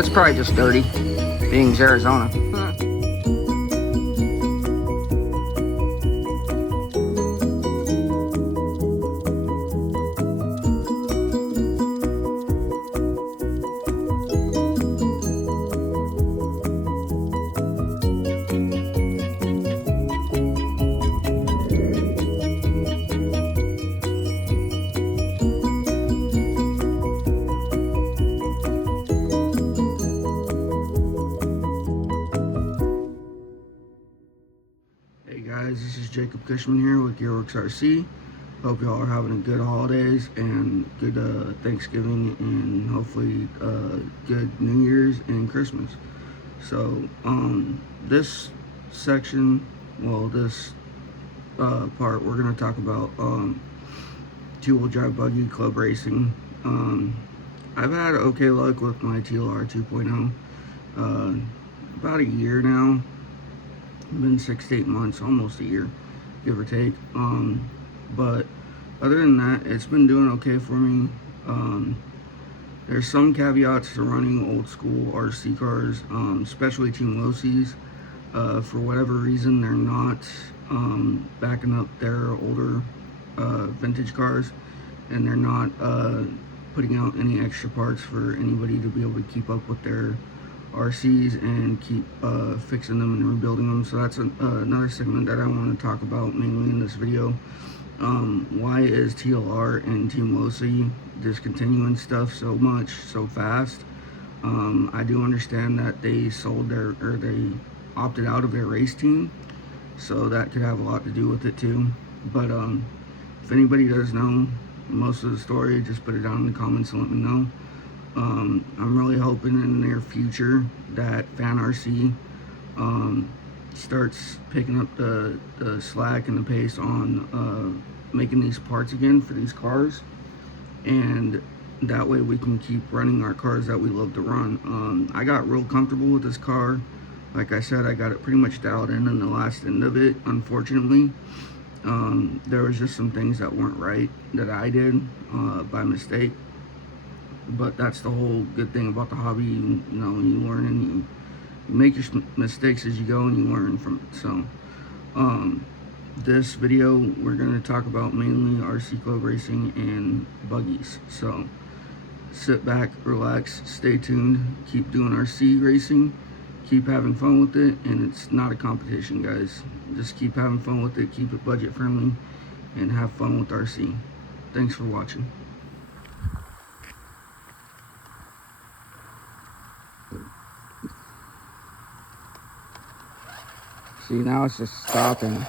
It's probably just dirty, being Arizona. Hey guys, this is Jacob Cushman here with Gearworks RC. Hope y'all are having a good holidays and good Thanksgiving and hopefully good New Year's and Christmas. So this section, well this part, we're going to talk about two-wheel drive buggy club racing. I've had okay luck with my TLR 2.0 about a year now. Been 6 to 8 months, almost a year, give or take. But other than that, it's been doing okay for me. There's some caveats to running old school RC cars, especially Team Losi's. For whatever reason, they're not backing up their older vintage cars, and they're not putting out any extra parts for anybody to be able to keep up with their RCs and keep fixing them and rebuilding them. So that's another segment that I want to talk about mainly in this video. Why is TLR and Team Losi discontinuing stuff so much so fast? I do understand that they they opted out of their race team, so that could have a lot to do with it too. But if anybody does know most of the story, just put it down in the comments and let me know. I'm really hoping in the near future that Fan RC starts picking up the slack and the pace on making these parts again for these cars, and that way we can keep running our cars that we love to run. I got real comfortable with this car. Like I said, I got it pretty much dialed in the last end of it. Unfortunately, there was just some things that weren't right that I did by mistake. But that's the whole good thing about the hobby. You know, you learn and you make your mistakes as you go and you learn from it. So this video we're going to talk about mainly RC club racing and buggies. So sit back, relax, stay tuned, keep doing RC racing, keep having fun with it, and it's not a competition, guys. Just keep having fun with it, keep it budget friendly, and have fun with RC. Thanks for watching. See, now it's just stopping.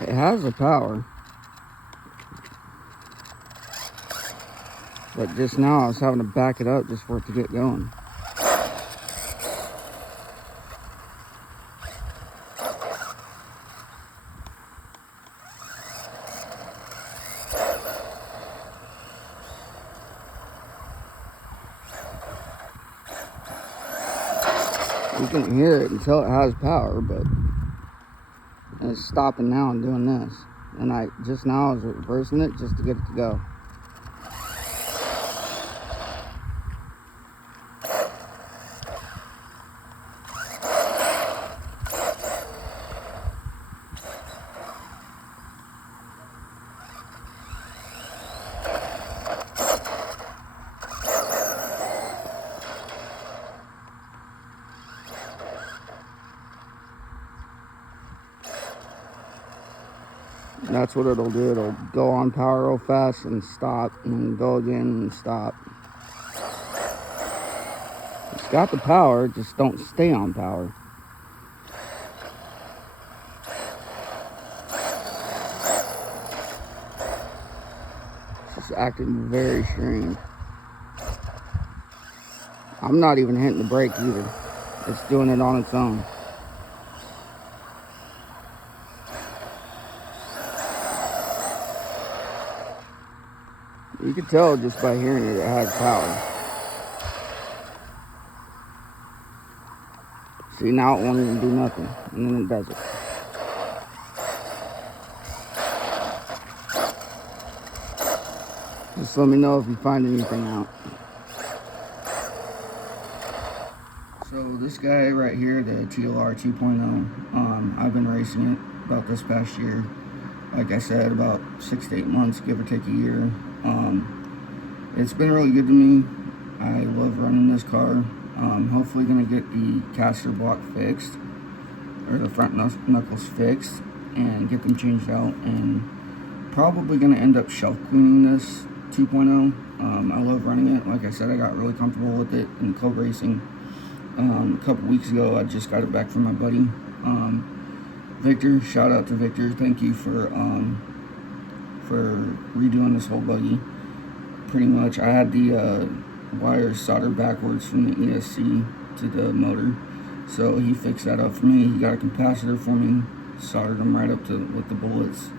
It has the power, but just now I was having to back it up just for it to get going. You can hear it until it has power, but it's stopping now and doing this. And I just now was reversing it just to get it to go. That's what it'll do. It'll go on power real fast and stop, and then go again and stop. It's got the power, just don't stay on power. It's acting very strange. I'm not even hitting the brake either. It's doing it on its own. You can tell just by hearing it, it has power. See, now it won't even do nothing, and then it does it. Just let me know if you find anything out. So this guy right here, the TLR 2.0, I've been racing it about this past year. Like I said, about 6 to 8 months, give or take a year. It's been really good to me. I love running this car. Hopefully gonna get the caster block fixed, or the front knuckles fixed, and get them changed out, and probably gonna end up shelf cleaning this 2.0. I love running it. Like I said, I got really comfortable with it in club racing. A couple weeks ago, I just got it back from my buddy, Victor. Shout out to Victor. Thank you for redoing this whole buggy. Pretty much, I had the wires soldered backwards from the ESC to the motor, so he fixed that up for me. He got a capacitor for me, soldered them right up to with the bullets,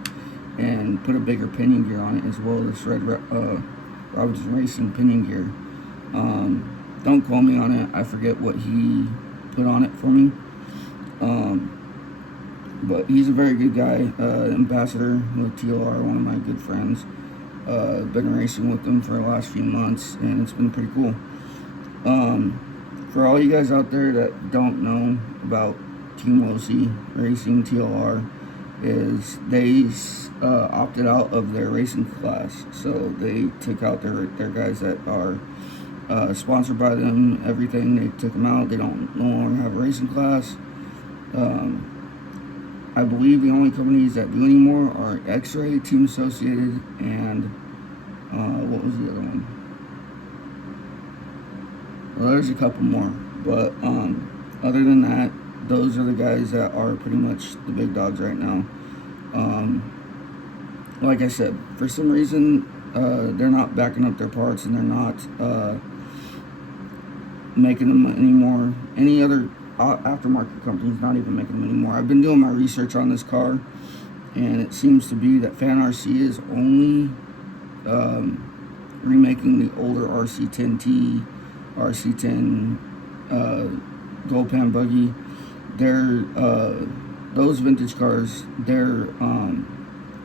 and put a bigger pinion gear on it as well. This red Robinson Racing pinion gear. Don't quote me on it. I forget what he put on it for me. But he's a very good guy. Ambassador with TLR, one of my good friends. Been racing with them for the last few months, and it's been pretty cool. For all you guys out there that don't know about Team Losi Racing TLR, is they opted out of their racing class. So they took out their guys that are sponsored by them, everything. They took them out. They don't no longer have a racing class. I believe the only companies that do anymore are X-Ray, Team Associated, and what was the other one? Well, there's a couple more, but other than that, those are the guys that are pretty much the big dogs right now. Like I said, for some reason, they're not backing up their parts, and they're not making them anymore. Any other aftermarket company's not even making them anymore. I've been doing my research on this car, and it seems to be that Fan RC is only remaking the older RC10T, RC10 Gold Pan buggy. They're those vintage cars, they're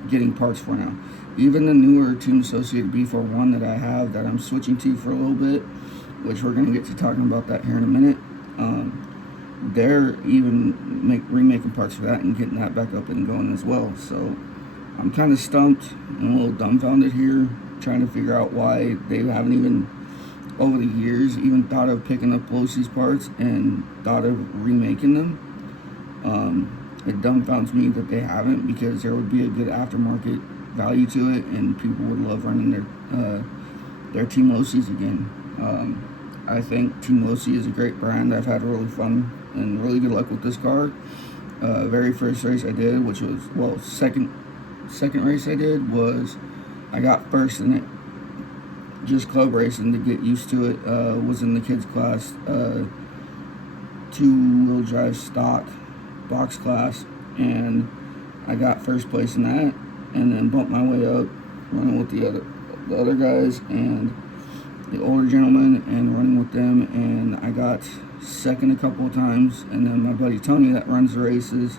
getting parts for now. Even the newer Team Associated B41 that I have, that I'm switching to for a little bit, which we're going to get to talking about that here in a minute, they're even remaking parts for that and getting that back up and going as well. So I'm kind of stumped and a little dumbfounded here, trying to figure out why they haven't even, over the years, even thought of picking up Losi's parts and thought of remaking them. It dumbfounds me that they haven't, because there would be a good aftermarket value to it, and people would love running their Team Losis again. I think Team Losi is a great brand. I've had really fun and really good luck with this car. Very first race I did, which was, well, second race I did, was I got first in it, just club racing to get used to it. Was in the kids class, 2-wheel drive stock box class, and I got first place in that, and then bumped my way up running with the other guys and the older gentlemen, and running with them, and I got second a couple of times. And then my buddy Tony that runs the races,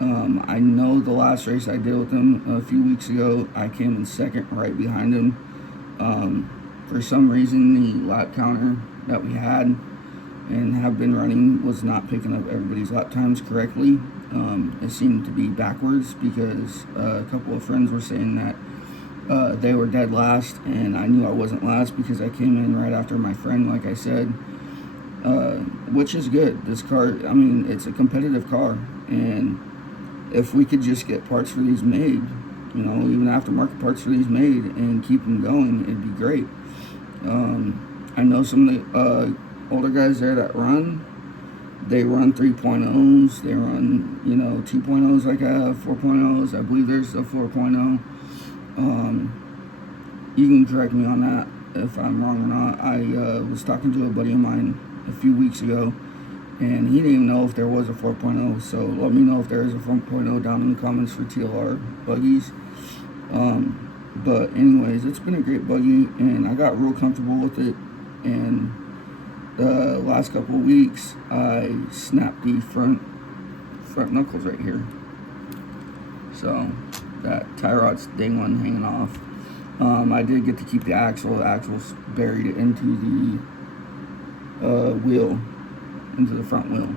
I know the last race I did with him a few weeks ago, I came in second right behind him. For some reason, the lap counter that we had and have been running was not picking up everybody's lap times correctly. It seemed to be backwards, because a couple of friends were saying that they were dead last, and I knew I wasn't last because I came in right after my friend, like I said, which is good. This car, I mean, it's a competitive car, and if we could just get parts for these made, you know, even aftermarket parts for these made, and keep them going, it'd be great. I know some of the older guys there that they run 3.0s, they run, you know, 2.0s like I have, 4.0s. I believe there's a 4.0. You can correct me on that if I'm wrong or not. I was talking to a buddy of mine a few weeks ago, and he didn't even know if there was a 4.0, so let me know if there is a 4.0 down in the comments for TLR buggies. But anyways, it's been a great buggy, and I got real comfortable with it, and the last couple of weeks I snapped the front knuckles right here, so that tie rod's day one hanging off. I did get to keep the axle. The axle's buried into the wheel, into the front wheel,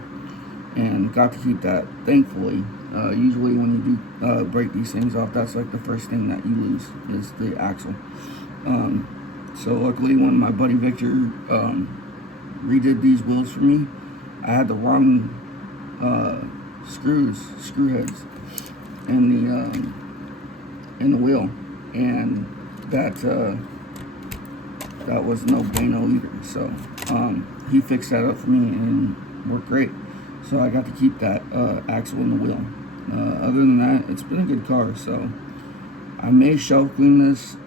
and got to keep that, thankfully. Usually when you do break these things off, that's like the first thing that you lose is the axle. So luckily when my buddy Victor redid these wheels for me, I had the wrong screw heads in the wheel, and that was no bueno either. So he fixed that up for me and worked great. So I got to keep that axle in the wheel. Other than that, it's been a good car. So I may shelf clean this.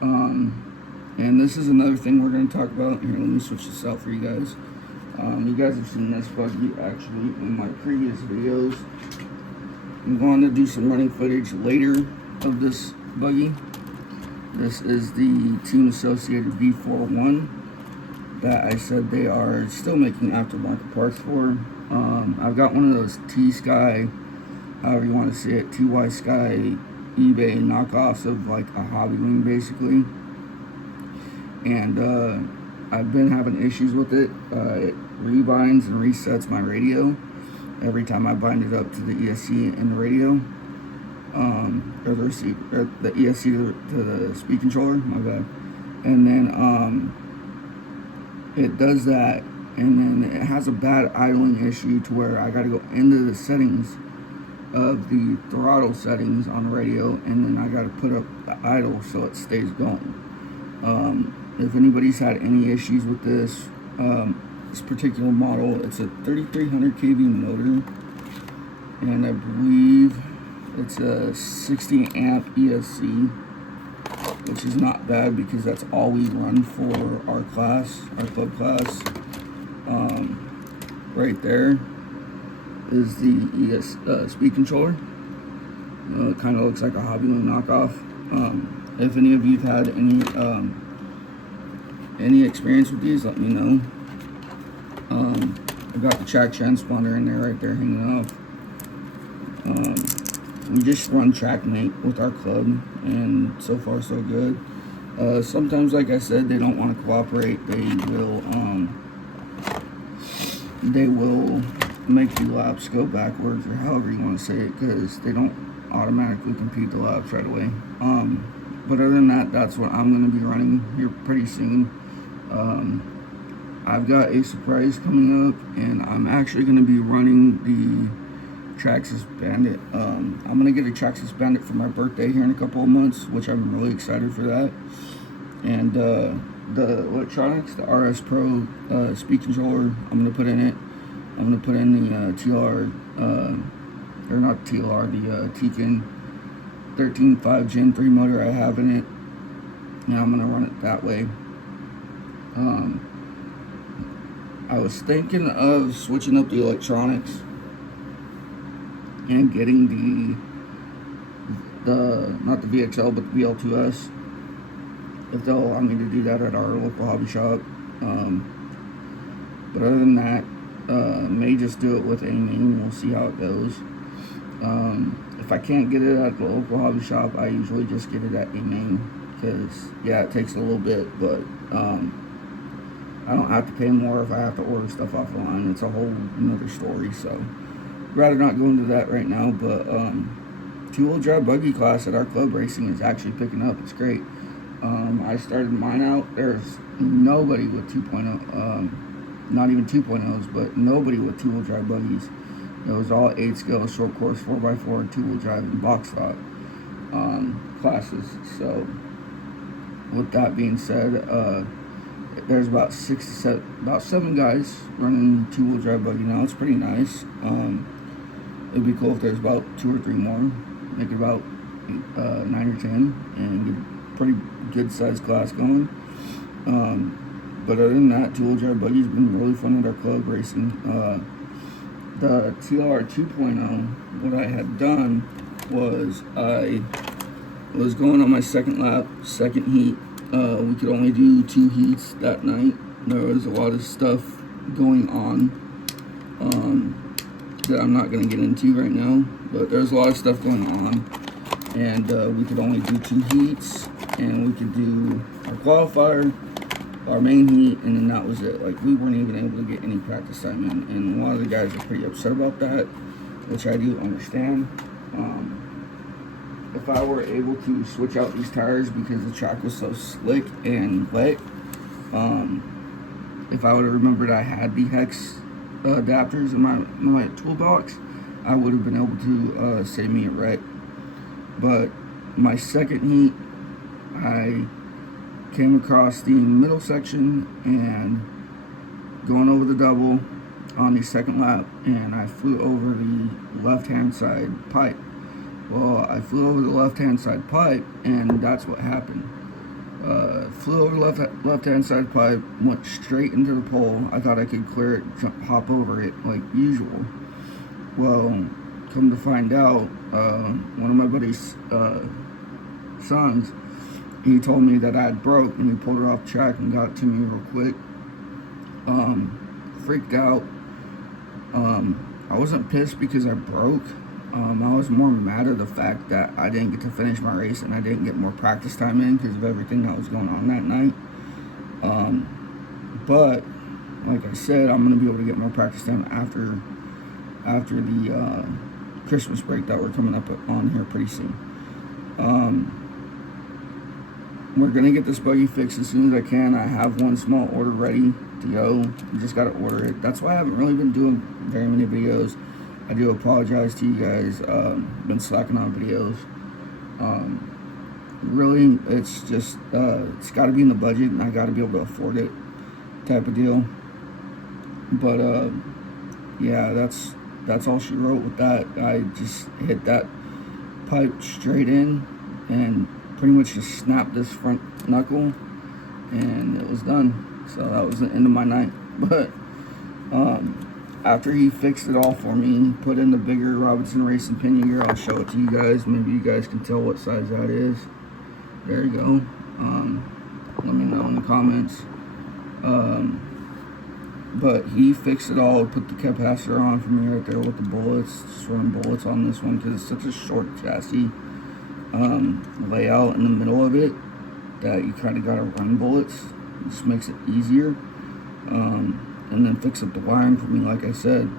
And this is another thing we're going to talk about. Here, let me switch this out for you guys. You guys have seen this buggy actually in my previous videos. I'm going to do some running footage later of this buggy. This is the Team Associated V41 that I said they are still making aftermarket parts for. I've got one of those T-Sky, however you want to say it, TY Sky eBay knockoffs of like a hobby wing basically. And I've been having issues with it. It rebinds and resets my radio every time I bind it up to the ESC in the radio, or the receiver, or the ESC to the speed controller. My bad. And then it does that, and then it has a bad idling issue to where I got to go into the settings of the throttle settings on the radio, and then I got to put up the idle so it stays going. If anybody's had any issues with this particular model, it's a 3300 kV motor, and I believe it's a 60 amp ESC, which is not bad because that's all we run for our class, our club class. Right there is the speed controller. It kind of looks like a Hobby Wing knockoff. If any of you've had any experience with these, let me know. I've got the track transponder in there right there hanging off. We just run TrackMate with our club, and so far so good. Sometimes, like I said, they don't want to cooperate. They will make the laps go backwards, or however you want to say it, because they don't automatically compute the laps right away. But other than that, that's what I'm going to be running here pretty soon. I've got a surprise coming up, and I'm actually going to be running the Traxxas Bandit. I'm going to get a Traxxas Bandit for my birthday here in a couple of months, which I'm really excited for that. And the electronics, the RS Pro speed controller, I'm going to put in it. I'm going to put in the TLR, or not TLR, the Tekin 13.5 Gen 3 motor I have in it. And I'm going to run it that way. I was thinking of switching up the electronics and getting the not the VXL but the VL2S, if they'll allow me to do that at our local hobby shop. But other than that, may just do it with a main. We'll see how it goes. If I can't get it at the local hobby shop, I usually just get it at a main, because yeah, it takes a little bit, but I don't have to pay more if I have to order stuff off the line. It's a whole another story, so I'd rather not go into that right now. But two-wheel drive buggy class at our club racing is actually picking up. It's great. I started mine out. There's nobody with 2.0, not even 2.0s, but nobody with two-wheel drive buggies. It was all 8-scale, short course, 4x4, two-wheel drive, and box stock classes. So with that being said, there's about 7 guys running two-wheel drive buggy now. It's pretty nice. It'd be cool if there's about 2 or 3 more, make it about 9 or 10, and get a pretty good sized class going. But other than that, two-wheel drive buggy's been really fun at our club racing. The TLR 2.0, what I had done was I was going on my second lap, second heat. We could only do 2 heats that night. There was a lot of stuff going on that I'm not going to get into right now, but there's a lot of stuff going on, and we could only do 2 heats, and we could do our qualifier, our main heat, and then that was it. Like, we weren't even able to get any practice time in, and a lot of the guys are pretty upset about that, which I do understand. If I were able to switch out these tires because the track was so slick and wet, if I would have remembered I had the hex adapters in my toolbox, I would have been able to save me a wreck. But my second heat, I came across the middle section and going over the double on the second lap, and I flew over the left-hand side pipe. Well, I flew over the left-hand side pipe, and that's what happened. Flew over the left-hand side pipe, went straight into the pole. I thought I could clear it, hop over it like usual. Well, come to find out, one of my buddy's sons, he told me that I had broke, and he pulled it off track and got it to me real quick. Freaked out. I wasn't pissed because I broke. I was more mad at the fact that I didn't get to finish my race and I didn't get more practice time in because of everything that was going on that night. But like I said, I'm going to be able to get more practice time after the Christmas break that we're coming up on here pretty soon. We're going to get this buggy fixed as soon as I can. I have one small order ready to go. I just got to order it. That's why I haven't really been doing very many videos. I do apologize to you guys. Been slacking on videos. Really, it's just it's got to be in the budget, and I got to be able to afford it, type of deal. But yeah, that's all she wrote with that. I just hit that pipe straight in, and pretty much just snapped this front knuckle, and it was done. So that was the end of my night. But after he fixed it all for me, put in the bigger Robinson Racing pinion gear. I'll show it to you guys. Maybe you guys can tell what size that is. There you go. Let me know in the comments. But he fixed it all, put the capacitor on for me right there with the bullets. Just running bullets on this one because it's such a short chassis layout in the middle of it that you kind of got to run bullets. It just makes it easier. And then fix up the wiring for me, like I said.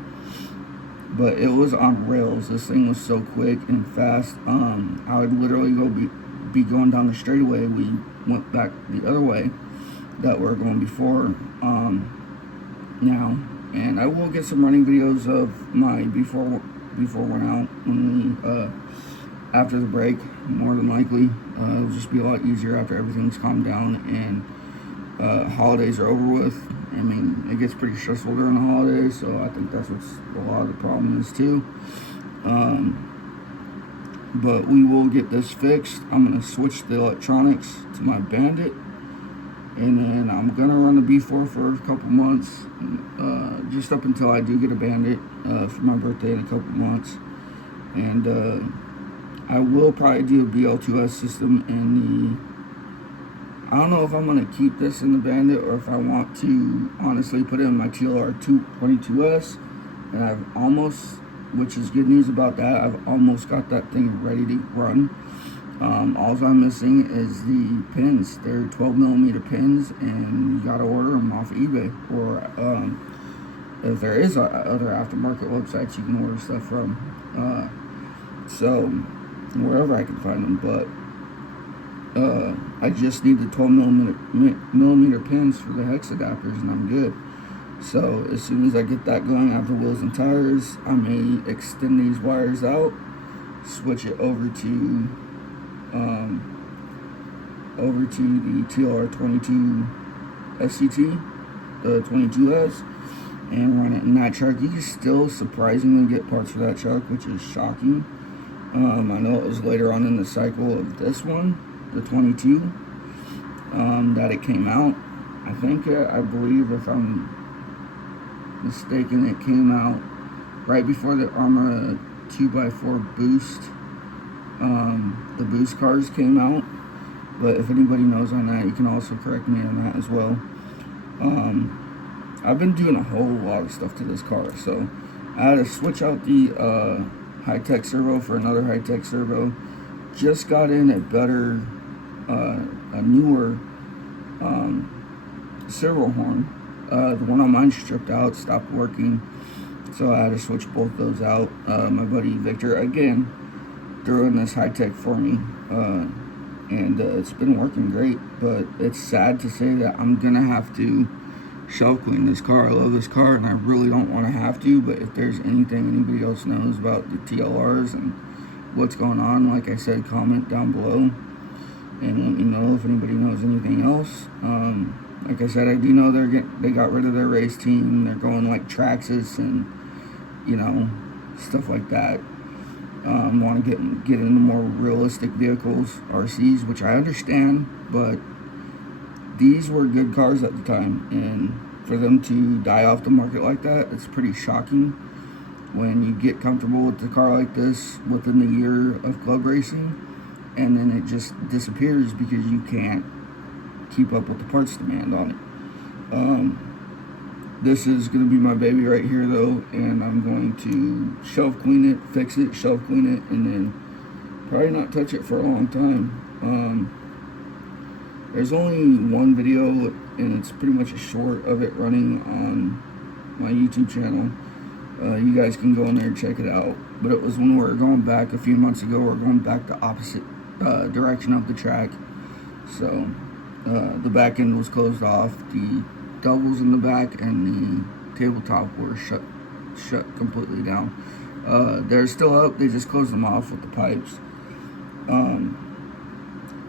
But it was on rails. This thing was so quick and fast. I would literally be going down the straightaway. We went back the other way that we were going before now. And I will get some running videos of my before went out when we after the break, more than likely. It'll just be a lot easier after everything's calmed down and holidays are over with. I mean, it gets pretty stressful during the holidays, so I think that's what a lot of the problem is too. But we will get this fixed. I'm going to switch the electronics to my Bandit, and then I'm going to run the B4 for a couple months, just up until I do get a Bandit for my birthday in a couple months. And I will probably do a BL2S system in the... I don't know if I'm going to keep this in the Bandit or if I want to honestly put it in my TLR 22S. And I've almost, which is good news about that, I've almost got that thing ready to run. All I'm missing is the pins. They're 12mm pins, and you got to order them off eBay. Or if there is other aftermarket websites you can order stuff from. So wherever I can find them. But I just need the 12mm pins for the hex adapters, and I'm good. So as soon as I get that going, I have the wheels and tires. I may extend these wires out, switch it over to the TLR 22 SCT, the 22S, and run it in that truck. You can still surprisingly get parts for that truck, which is shocking. I know it was later on in the cycle of this one, the 22, that it came out. I think, I believe, if I'm mistaken, it came out right before the Arma 2x4 boost. The boost cars came out. But if anybody knows on that, you can also correct me on that as well. I've been doing a whole lot of stuff to this car, so I had to switch out the high-tech servo for another high-tech servo. Just got in a better, a newer servo horn. The one on mine stripped out, stopped working, so I had to switch both those out. My buddy Victor again threw in this high tech for me, and it's been working great. But it's sad to say that I'm gonna have to shelf clean this car. I love this car, and I really don't want to have to. But if there's anything anybody else knows about the TLRs and what's going on, like I said, comment down below and let me know if anybody knows anything else. Like I said, I do know they got rid of their race team. They're going like Traxxas and stuff like that. Want to get into more realistic vehicles, RCs, which I understand, but these were good cars at the time, and for them to die off the market like that, it's pretty shocking. When you get comfortable with the car like this within the year of club racing, and then it just disappears because you can't keep up with the parts demand on it. This is going to be my baby right here though, and I'm going to shelf clean it, fix it, shelf clean it, and then probably not touch it for a long time. There's only one video, and it's pretty much a short of it running on my YouTube channel. You guys can go in there and check it out. But it was when we were going back a few months ago. We're going back the opposite direction of the track. So the back end was closed off. The doubles in the back and the tabletop were shut completely down. They're still up. They just closed them off with the pipes.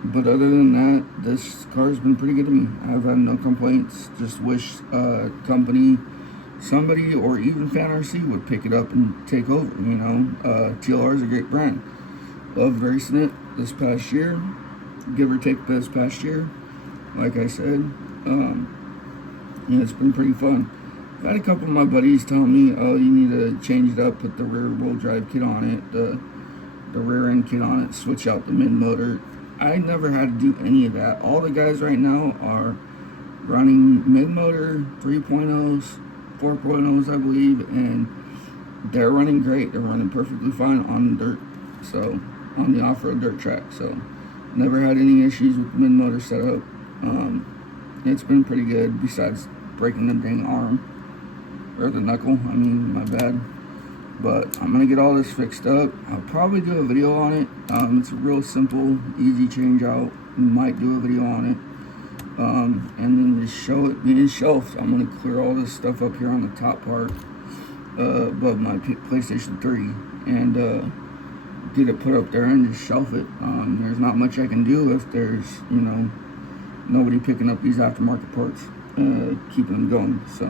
But other than that, this car's been pretty good to me. I've had no complaints. Just wish company, somebody, or even Fan RC would pick it up and take over. TLR is a great brand. Loved racing it this past year, give or take this past year. Like I said, it's been pretty fun. I've had a couple of my buddies tell me, "Oh, you need to change it up, put the rear wheel drive kit on it, the rear end kit on it, switch out the mid motor." I never had to do any of that. All the guys right now are running mid motor 3.0s, 4.0s, I believe, and they're running great. They're running perfectly fine on dirt, so on the off-road dirt track. So never had any issues with the mid motor setup. It's been pretty good, besides breaking the dang arm or the knuckle. My bad. But I'm gonna get all this fixed up. I'll probably do a video on it. It's a real simple, easy change out. Might do a video on it. And then just show it being shelved. I'm gonna clear all this stuff up here on the top part above my PlayStation 3 and get it put up there and just shelf it. There's not much I can do if there's nobody picking up these aftermarket parts, keeping them going. So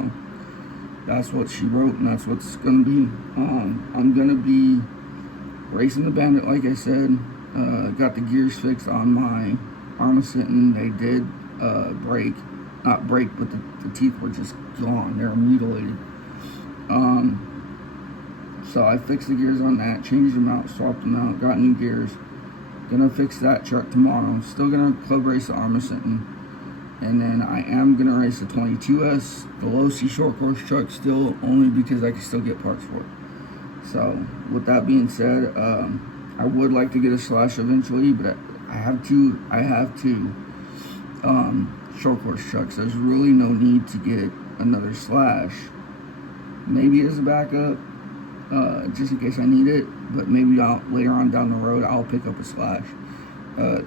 that's what she wrote, and that's what's gonna be. I'm gonna be racing the Bandit, like I said. Got the gears fixed on my Armacent. They did not break, but the teeth were just gone. They were mutilated. So I fixed the gears on that, changed them out, swapped them out, got new gears. Gonna fix that truck tomorrow. Still gonna club race the Armacent. And then I am going to race the 22S, the low C short course truck, still, only because I can still get parts for it. So with that being said, I would like to get a Slash eventually, but I have two short course trucks. There's really no need to get another Slash. Maybe as a backup, just in case I need it, but maybe later on down the road I'll pick up a Slash.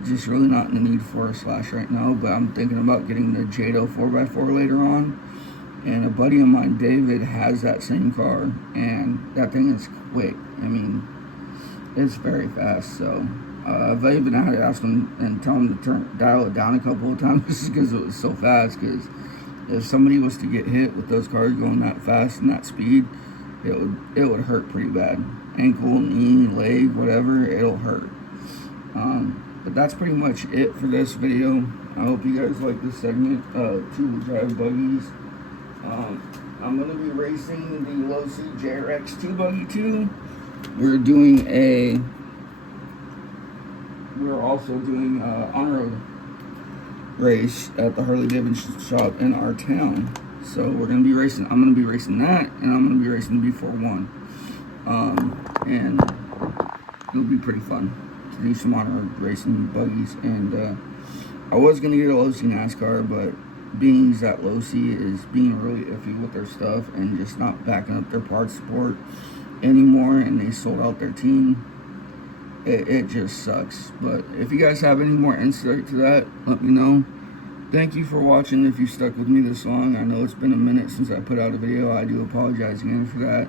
Just really not in the need for a Slash right now, but I'm thinking about getting the Jado 4x4 later on. And a buddy of mine, David, has that same car, and that thing is quick. It's very fast. So I've even had to ask him and tell him to dial it down a couple of times because it was so fast. Because if somebody was to get hit with those cars going that fast and that speed, it would hurt pretty bad. Ankle, knee, leg, whatever, it'll hurt. But that's pretty much it for this video. I hope you guys like this segment, two drive buggies. I'm going to be racing the low C JRX 2 buggy too. We're also doing on-road race at the Harley Davidson shop in our town. So I'm going to be racing that, and I'm going to be racing the B41. And it'll be pretty fun to do some on-road racing buggies. And I was going to get a low C NASCAR, but beings at Low C is being really iffy with their stuff and just not backing up their parts support anymore, and they sold out their team. It just sucks. But if you guys have any more insight to that, let me know. Thank you for watching. If you stuck with me this long, I know it's been a minute since I put out a video. I do apologize again for that.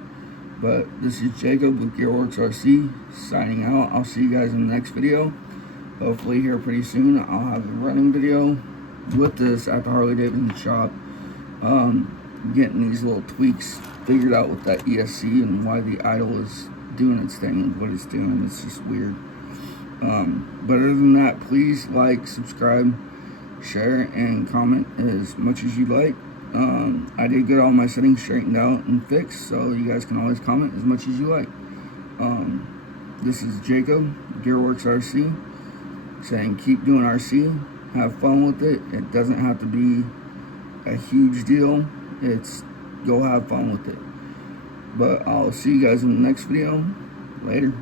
But this is Jacob with Gearworks RC signing out. I'll see you guys in the next video. Hopefully here pretty soon I'll have a running video with this at the Harley Davidson shop. Getting these little tweaks figured out with that ESC and why the idle is doing its thing and what it's doing. It's just weird. But other than that, please like, subscribe, share, and comment as much as you like. I did get all my settings straightened out and fixed, so you guys can always comment as much as you like. This is Jacob, Gearworks RC, saying keep doing RC, have fun with it. It doesn't have to be a huge deal. It's go have fun with it. But I'll see you guys in the next video. Later.